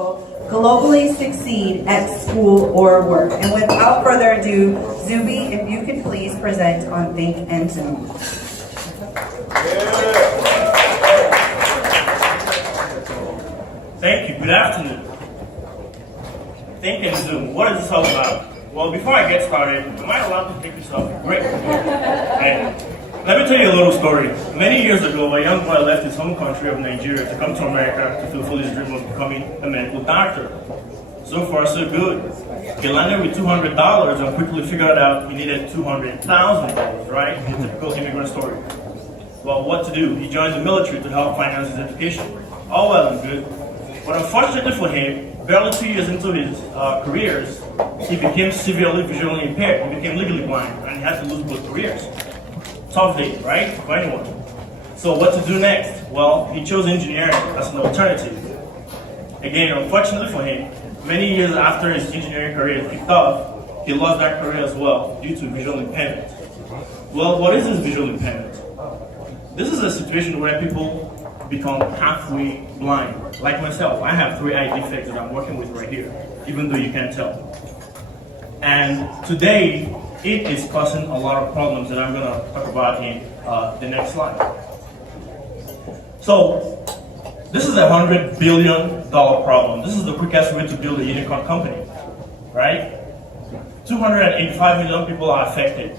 people globally succeed at school or work. And without further ado, Zuby, if you could please present on Think and Zoom. Thank you. Good afternoon. Think and Zoom. What is this all about? Well, before I get started, am I allowed to take this off? Great. Right. Let me tell you a little story. Many years ago, a young boy left his home country of Nigeria to come to America to fulfill his dream of becoming a medical doctor. So far, so good. He landed with $200 and quickly figured out he needed $200,000, right? The typical immigrant story. Well, what to do? He joined the military to help finance his education. All well and good. But unfortunately for him, barely 2 years into his careers, he became severely visually impaired. He became legally blind, and he had to lose both careers. Tough day, right? For anyone. So what to do next? Well, he chose engineering as an alternative. Again, unfortunately for him, many years after his engineering career kicked off, he lost that career as well due to visual impairment. Well, what is this visual impairment? This is a situation where people become halfway blind. Like myself, I have 3 eye defects that I'm working with right here, even though you can't tell. And today, it is causing a lot of problems that I'm going to talk about in the next slide. So, this is a $100 billion problem. This is the quickest way to build a unicorn company, right? 285 million people are affected.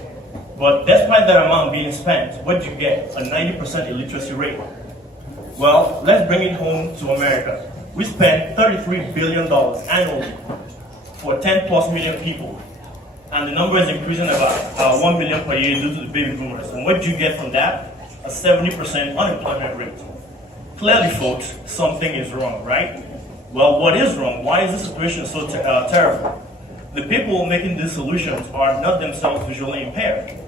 But despite that amount being spent, what do you get? A 90% illiteracy rate. Well, let's bring it home to America. We spend $33 billion annually for 10 plus million people. And the number is increasing about 1 million per year due to the baby boomers. And what do you get from that? A 70% unemployment rate. Clearly, folks, something is wrong, right? Well, what is wrong? Why is this situation so terrible? The people making these solutions are not themselves visually impaired.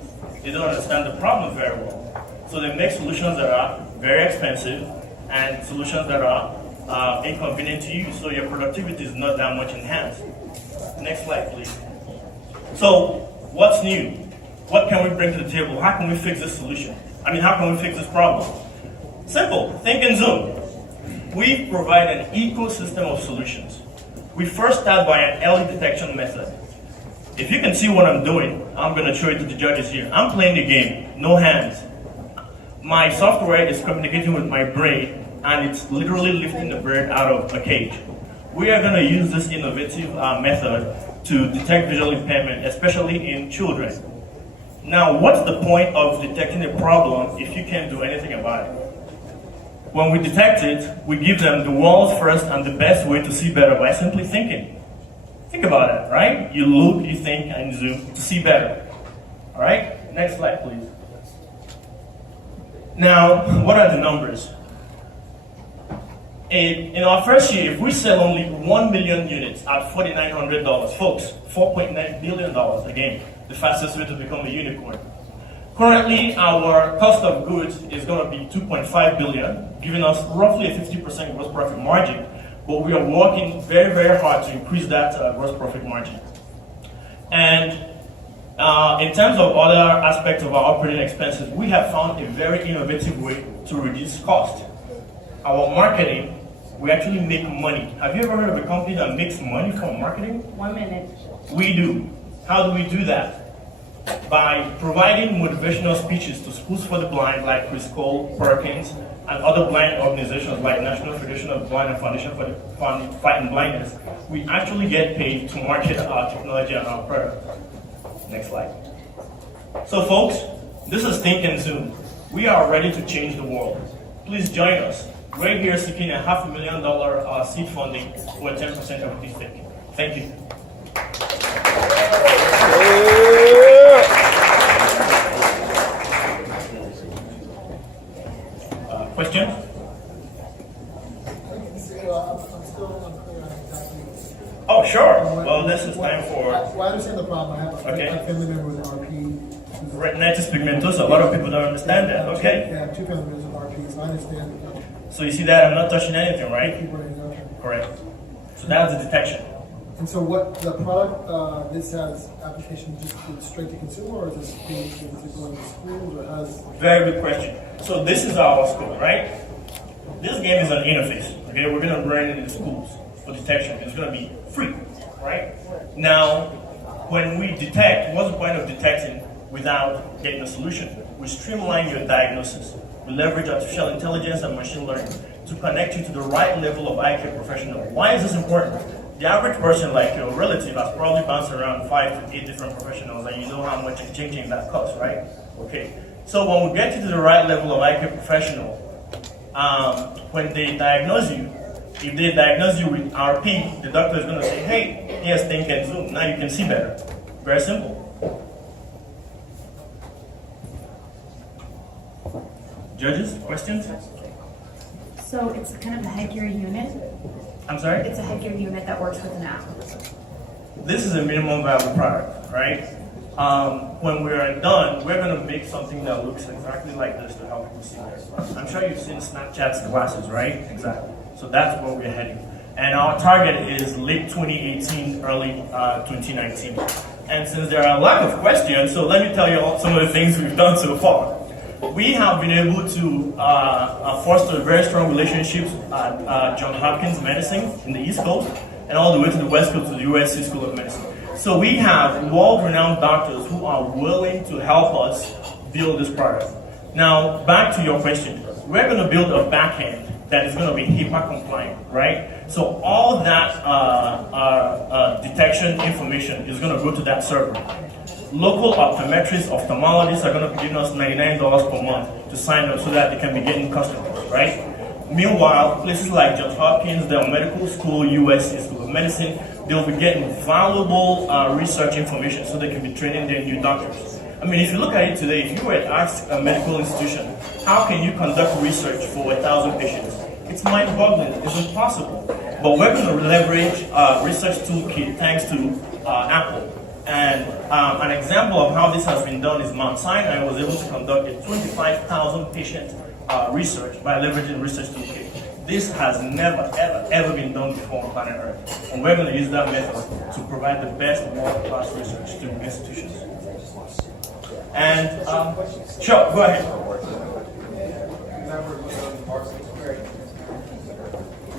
They don't understand the problem very well. So they make solutions that are very expensive and solutions that are inconvenient to use. So your productivity is not that much enhanced. Next slide, please. So what's new? What can we bring to the table? How can we fix this solution? How can we fix this problem? Simple. Think and Zoom. We provide an ecosystem of solutions. We first start by an early detection method. If you can see what I'm doing, I'm going to show it to the judges here. I'm playing the game, no hands. My software is communicating with my brain, and it's literally lifting the bird out of a cage. We are going to use this innovative method to detect visual impairment, especially in children. Now, what's the point of detecting a problem if you can't do anything about it? When we detect it, we give them the world's first and the best way to see better by simply thinking. Think about it, right? You look, you think, and zoom to see better. All right? Next slide, please. Now, what are the numbers? In our first year, if we sell only 1 million units at $4,900, folks, $4.9 billion, again, the fastest way to become a unicorn. Currently, our cost of goods is going to be $2.5 billion, giving us roughly a 50% gross profit margin, but we are working very, very hard to increase that gross profit margin. And in terms of other aspects of our operating expenses, we have found a very innovative way to reduce cost. Our marketing, we actually make money. Have you ever heard of a company that makes money from marketing? 1 minute. We do. How do we do that? By providing motivational speeches to schools for the blind like Chris Cole, Perkins, and other blind organizations like National Federation of Blind and Foundation for the Fighting Blindness. We actually get paid to market our technology and our product. Next slide. So folks, this is Think and Zoom. We are ready to change the world. Please join us. We're here seeking a $500,000 seed funding for 10% of this stake. Thank you. Question? Oh, sure. Well, this is time for... Well, I understand the problem. I have a family member with RP. Retinitis pigmentosa. A lot of people don't understand that, okay? Yeah, 2 family members with RP, so I understand. So you see that I'm not touching anything, right? Correct. So that's the detection. And so what the product, this has application just straight to consumer, or is this being going to schools, or has... Very good question. So this is our school, right? This game is an interface, okay? We're going to run it in the schools. for detection. It's going to be free, right? Now, when we detect, what's the point of detecting without getting a solution? We streamline your diagnosis. We leverage artificial intelligence and machine learning to connect you to the right level of eye care professional. Why is this important? The average person, like your relative, has probably bounced around 5 to 8 different professionals, and you know how much changing that costs, right? Okay. So when we get you to the right level of eye care professional, when they diagnose you, if they diagnose you with RP, the doctor is going to say, hey, here's think and zoom. Now you can see better. Very simple. Judges, questions? So it's kind of a headgear unit. I'm sorry? It's a headgear unit that works with an app. This is a minimum viable product, right? When we're done, we're going to make something that looks exactly like this to help people see better. I'm sure you've seen Snapchat's glasses, right? Exactly. So that's where we're heading. And our target is late 2018, early 2019. And since there are a lot of questions, so let me tell you all some of the things we've done so far. We have been able to foster very strong relationships at Johns Hopkins Medicine in the East Coast and all the way to the West Coast to the USC School of Medicine. So we have world-renowned doctors who are willing to help us build this product. Now, back to your question. We're going to build a backend that is going to be HIPAA compliant, right? So all that detection information is going to go to that server. Local optometrists, ophthalmologists are going to be giving us $99 per month to sign up so that they can be getting customers, right? Meanwhile, places like Johns Hopkins, Dell Medical School, USC School of Medicine, they'll be getting valuable research information so they can be training their new doctors. I mean, if you look at it today, if you were to ask a medical institution, how can you conduct research for 1,000 patients? It's mind-boggling, it's impossible. But we're going to leverage research toolkit thanks to Apple. And an example of how this has been done is Mount Sinai was able to conduct a 25,000 patient research by leveraging research toolkit. This has never, ever been done before on planet Earth. And we're going to use that method to provide the best world-class research to institutions. And, sure, go ahead.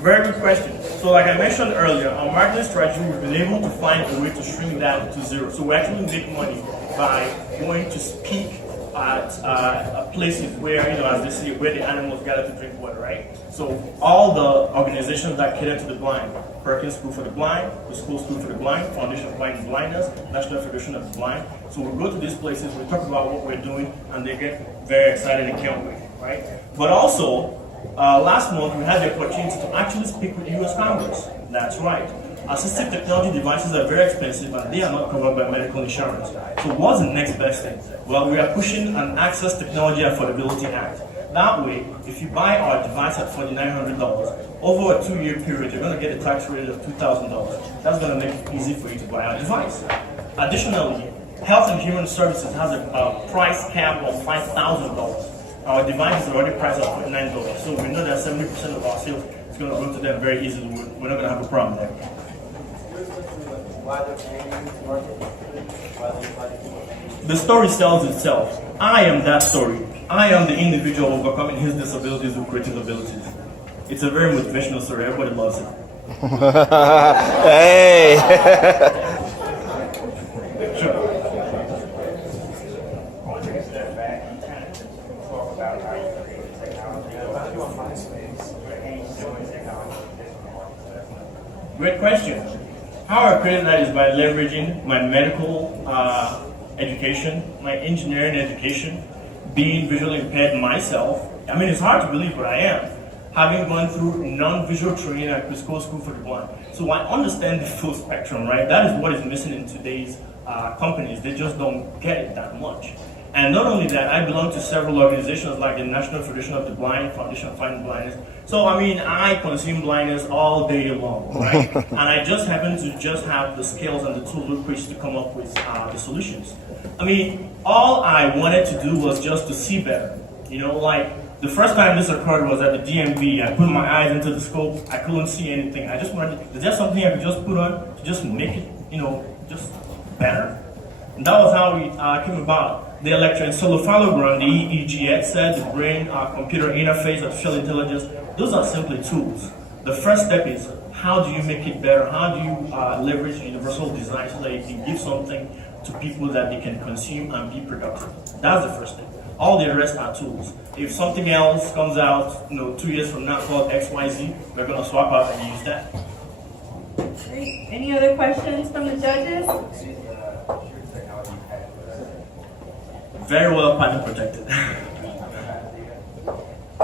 Very good question. So like I mentioned earlier, our marketing strategy, we've been able to find a way to shrink that to zero. So we actually make money by going to speak at places where, as they say, where the animals gather to drink water, right? So all the organizations that cater to the blind, Perkins School for the Blind, the School for the Blind, Foundation of Blind and Blindness, National Federation of the Blind. So we go to these places, we talk about what we're doing, and they get very excited and can't wait, right? But also, last month we had the opportunity to actually speak with the US Congress. That's right. Assistive technology devices are very expensive and they are not covered by medical insurance. So what's the next best thing? Well, we are pushing an Access Technology Affordability Act. That way, if you buy our device at $4,900, over a 2-year period, you're going to get a tax rate of $2,000. That's going to make it easy for you to buy our device. Additionally, Health and Human Services has a price cap of $5,000. Our device is already priced at $49, so we know that 70% of our sales is going to go to them very easily. We're not going to have a problem there. The story sells itself. I am that story. I am the individual overcoming his disabilities with creative abilities. It's a very motivational story. Everybody loves it. Hey! Sure. Great question. How I created that is by leveraging my medical education, my engineering education, being visually impaired myself. I mean, it's hard to believe, but I am. Having gone through non-visual training at School for the Blind. So I understand the full spectrum, right? That is what is missing in today's companies. They just don't get it that much. And not only that, I belong to several organizations like the National Federation of the Blind, Foundation of Fighting Blindness. So, I mean, I consume blindness all day long, right? And I just happen to just have the skills and the tools to come up with the solutions. I mean, all I wanted to do was just to see better. Like the first time this occurred was at the DMV. I put my eyes into the scope. I couldn't see anything. I just wanted, is there something I could just put on to just make it, just better? And that was how we came about. The electroencephalogram, the EEG headset, the brain computer interface, artificial intelligence, those are simply tools. The first step is how do you make it better? How do you leverage universal design so that you can give something to people that they can consume and be productive? That's the first thing. All the rest are tools. If something else comes out, 2 years from now called XYZ, we're gonna swap out and use that. Great. Any other questions from the judges? Very well patent protected.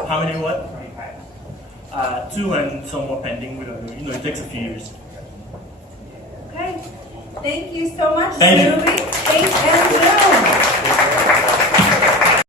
How many what? 2 and some more pending. We don't know. It takes a few years. Okay. Thank you so much, Thank you. Zuby. Thanks, and Zoom.